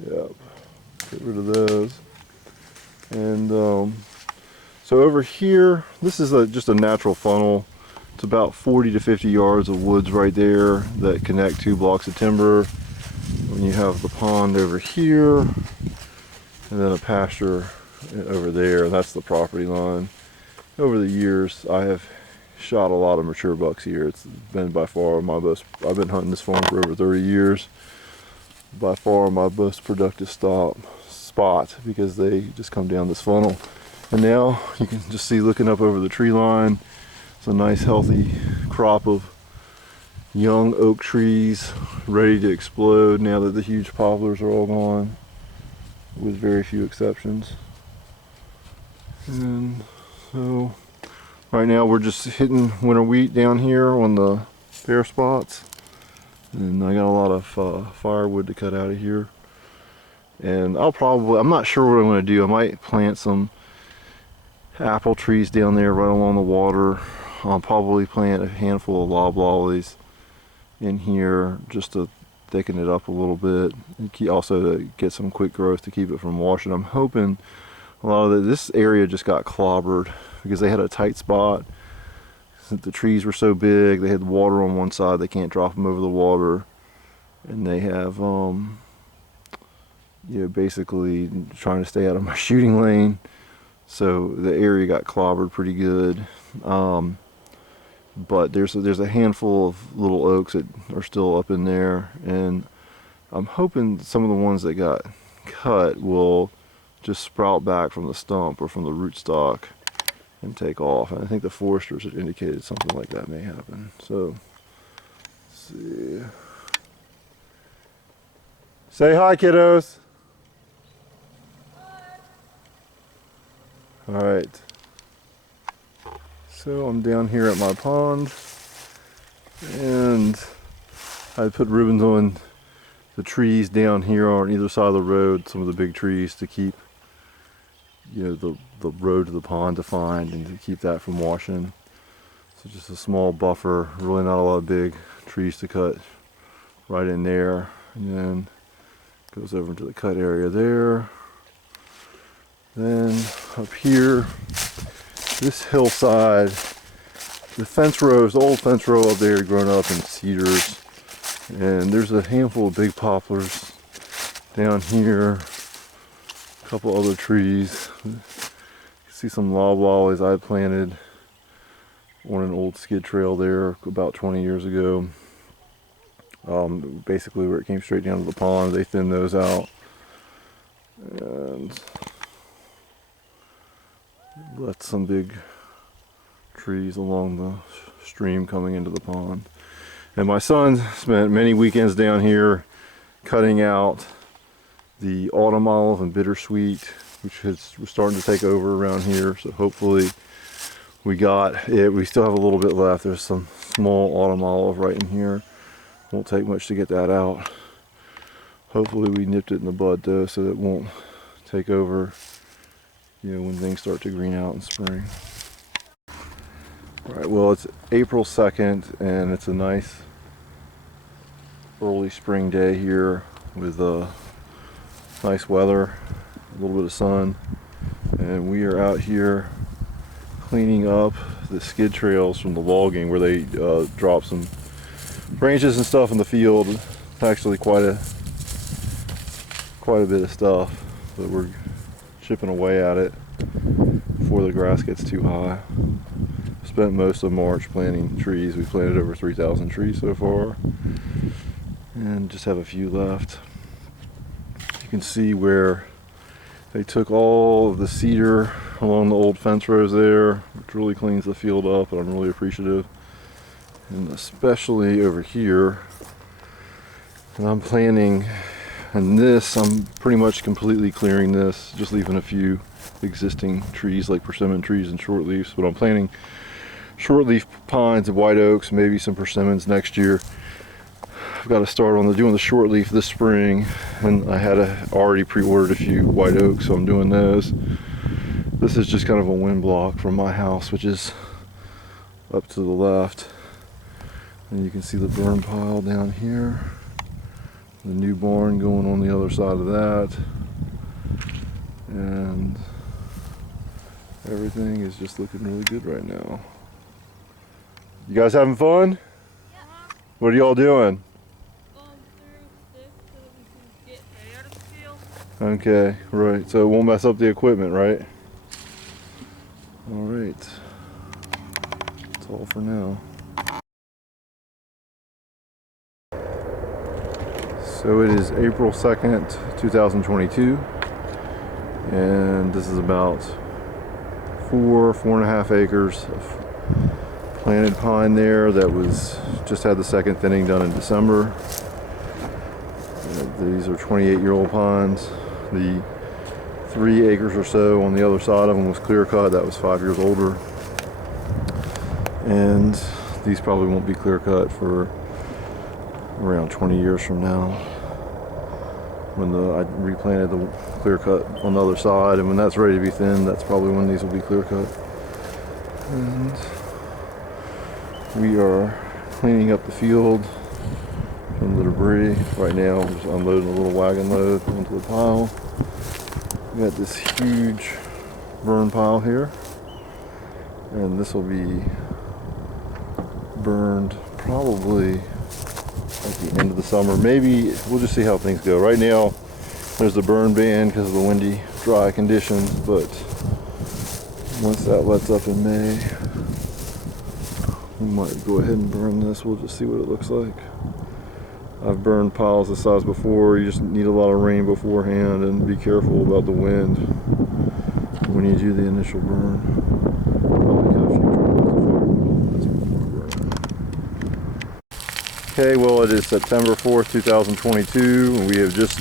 Yep, get rid of those. And so over here, this is just a natural funnel. It's about 40 to 50 yards of woods right there that connect 2 blocks of timber. When you have the pond over here, and then a pasture over there, that's the property line. Over the years, I have shot a lot of mature bucks here. It's been by far my most, I've been hunting this farm for over 30 years. By far my most productive spot, because they just come down this funnel. And now you can just see, looking up over the tree line, it's a nice healthy crop of young oak trees ready to explode now that the huge poplars are all gone, with very few exceptions. And so right now we're just hitting winter wheat down here on the bare spots. And I got a lot of firewood to cut out of here. And I'm not sure what I'm going to do. I might plant some apple trees down there right along the water. I'll probably plant a handful of loblollies in here just to thicken it up a little bit, and also to get some quick growth to keep it from washing. I'm hoping a lot of this area just got clobbered because they had a tight spot. The trees were so big, they had water on one side, they can't drop them over the water, and they have you know, basically trying to stay out of my shooting lane, so the area got clobbered pretty good. But there's a handful of little oaks that are still up in there, and I'm hoping some of the ones that got cut will just sprout back from the stump or from the rootstock and take off. And I think the foresters had indicated something like that may happen. So, let's see. Say hi, kiddos. Hi. All right. So I'm down here at my pond, and I put ribbons on the trees down here on either side of the road, some of the big trees, to keep, you know, the road to the pond defined and to keep that from washing. So just a small buffer, really not a lot of big trees to cut right in there, and then goes over into the cut area there. Then up here, this hillside, the fence rows, the old fence row up there had grown up in cedars, and there's a handful of big poplars down here, a couple other trees. You can see some loblollies I had planted on an old skid trail there about 20 years ago. Basically where it came straight down to the pond, they thinned those out and left some big trees along the stream coming into the pond. And my son spent many weekends down here cutting out the autumn olive and bittersweet, which was starting to take over around here. So hopefully we got it. We still have a little bit left. There's some small autumn olive right in here. Won't take much to get that out. Hopefully we nipped it in the bud though, so it won't take over, you know, when things start to green out in spring. All right, well, it's April 2nd, and it's a nice early spring day here. with nice weather, a little bit of sun, and we are out here cleaning up the skid trails from the logging where they drop some branches and stuff in the field. Actually quite a bit of stuff, but we're chipping away at it before the grass gets too high. Spent most of March planting trees. We planted over 3,000 trees so far and just have a few left. You can see where they took all of the cedar along the old fence rows there, which really cleans the field up, and I'm really appreciative. And especially over here, and I'm planting, and this, I'm pretty much completely clearing this, just leaving a few existing trees like persimmon trees and shortleafs, but I'm planting shortleaf pines and white oaks, maybe some persimmons next year. I've got to start on doing the shortleaf this spring, and I had already pre-ordered a few white oaks, so I'm doing those. This is just kind of a wind block from my house, which is up to the left, and you can see the burn pile down here, the new barn going on the other side of that, and everything is just looking really good right now. You guys having fun? Yeah. What are y'all doing? Okay, right, so it won't mess up the equipment, right? All right, that's all for now. So it is April 2nd, 2022, and this is about 4.5 acres of planted pine there that was just had the second thinning done in December. These are 28-year-old pines. The 3 acres or so on the other side of them was clear cut. That was 5 years older. And these probably won't be clear cut for around 20 years from now. When I replanted the clear cut on the other side, and when that's ready to be thinned, that's probably when these will be clear cut. And we are cleaning up the field from the debris. Right now, I'm just unloading a little wagon load onto the pile. We got this huge burn pile here, and this will be burned probably at the end of the summer. Maybe we'll just see how things go. Right now, there's the burn ban because of the windy, dry conditions, but once that lets up in May, we might go ahead and burn this. We'll just see what it looks like. I've burned piles this size before. You just need a lot of rain beforehand and be careful about the wind when you do the initial burn. Probably got a few troubles. Okay, well, it is September 4th, 2022, and we have just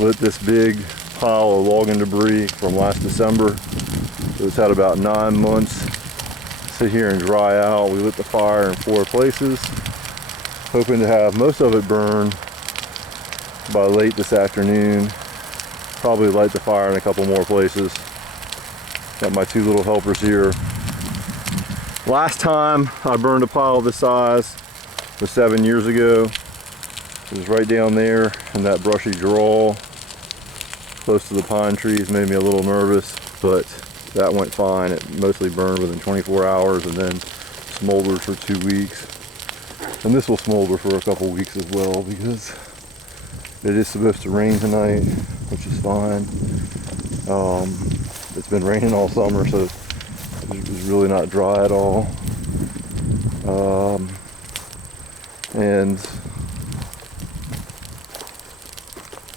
lit this big pile of logging debris from last December. So it's had about 9 months to sit here and dry out. We lit the fire in 4 places, hoping to have most of it burned by late this afternoon. Probably light the fire in a couple more places. Got my 2 little helpers here. Last time I burned a pile this size was 7 years ago. It was right down there in that brushy draw, close to the pine trees. Made me a little nervous, but that went fine. It mostly burned within 24 hours and then smoldered for 2 weeks. And this will smolder for a couple weeks as well because it is supposed to rain tonight, which is fine. It's been raining all summer, so it was really not dry at all. And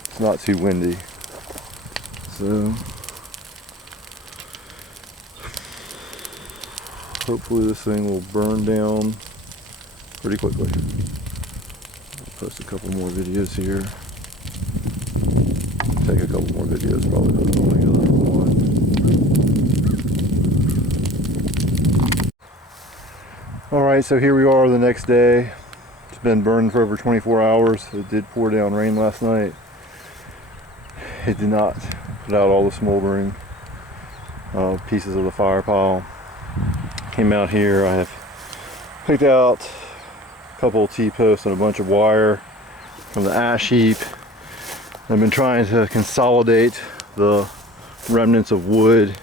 it's not too windy. So hopefully this thing will burn down pretty quickly. I'll post a couple more videos here. Take a couple more videos, probably put them all together for one. Alright, so here we are the next day. It's been burning for over 24 hours. It did pour down rain last night. It did not put out all the smoldering pieces of the fire pile. Came out here, I have picked out a couple of T-posts and a bunch of wire from the ash heap. I've been trying to consolidate the remnants of wood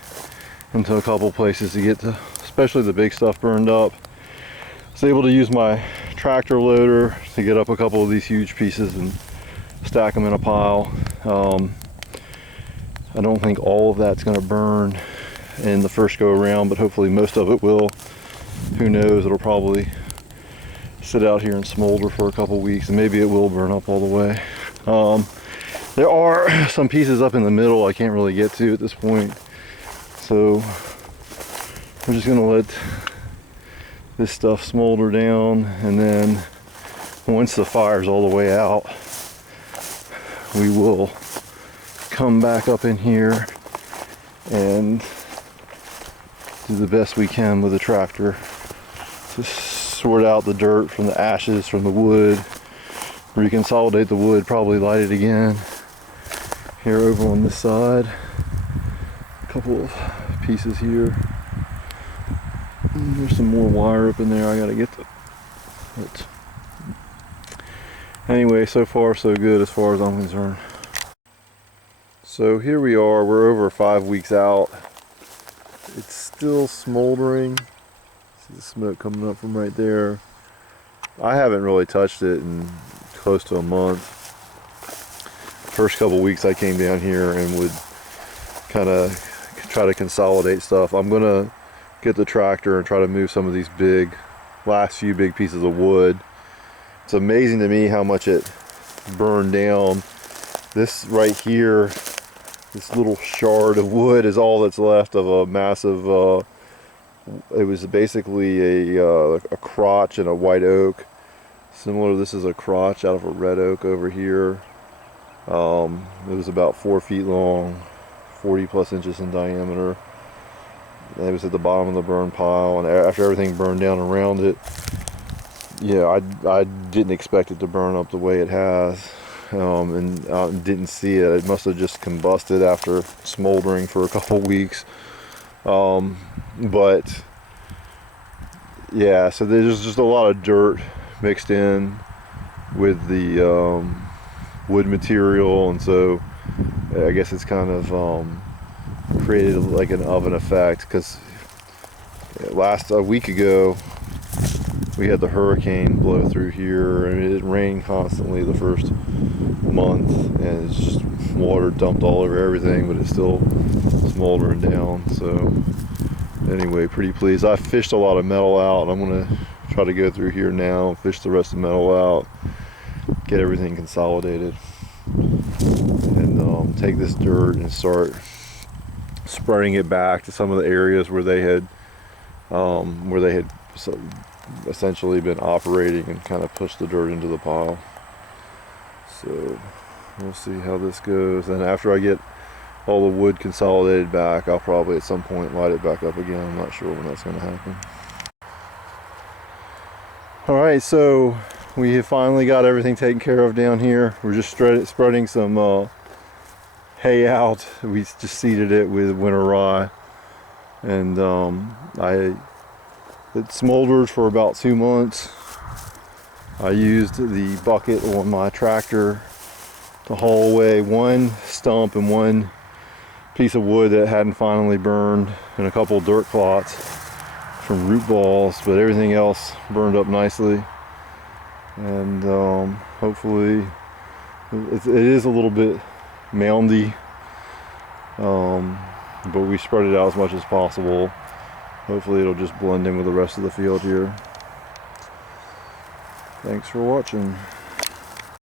into a couple places to get especially the big stuff burned up. I was able to use my tractor loader to get up a couple of these huge pieces and stack them in a pile. I don't think all of that's going to burn in the first go around, but hopefully most of it will. Who knows, it'll probably sit out here and smolder for a couple weeks, and maybe it will burn up all the way. There are some pieces up in the middle I can't really get to at this point, so I'm just gonna let this stuff smolder down, and then once the fire's all the way out, we will come back up in here and do the best we can with the tractor to sort out the dirt from the ashes from the wood, reconsolidate the wood, probably light it again. Here over on this side, a couple of pieces here. And there's some more wire up in there I gotta get to. But anyway, so far so good as far as I'm concerned. So here we are, we're over 5 weeks out. It's still smoldering. See the smoke coming up from right there. I haven't really touched it in close to a month. First couple weeks I came down here and would kind of try to consolidate stuff. I'm gonna get the tractor and try to move some of these last few big pieces of wood. It's amazing to me how much it burned down. This right here, this little shard of wood is all that's left of a massive, it was basically a crotch and a white oak. Similar, this is a crotch out of a red oak over here. It was about 4 feet long, 40 plus inches in diameter. And it was at the bottom of the burn pile, and after everything burned down around it, yeah, I didn't expect it to burn up the way it has, and didn't see it. It must have just combusted after smoldering for a couple weeks. But yeah, so there's just a lot of dirt mixed in with the wood material, and so I guess it's kind of created like an oven effect, because a week ago we had the hurricane blow through here, and it rained constantly the first month, and it's just water dumped all over everything, but it's still smoldering down. So anyway, pretty pleased. I fished a lot of metal out. I'm gonna try to go through here now, fish the rest of the metal out, get everything consolidated, and take this dirt and start spreading it back to some of the areas where they had essentially been operating, and kind of push the dirt into the pile. So we'll see how this goes, and after I get all the wood consolidated back, I'll probably at some point light it back up again. I'm not sure when that's going to happen. Alright, so we have finally got everything taken care of down here. We're just spreading some hay out. We just seeded it with winter rye, and it smoldered for about 2 months. I used the bucket on my tractor to haul away one stump and one piece of wood that hadn't finally burned, and a couple dirt clots from root balls, but everything else burned up nicely. And hopefully it is a little bit moundy, but we spread it out as much as possible. Hopefully it'll just blend in with the rest of the field here. Thanks for watching.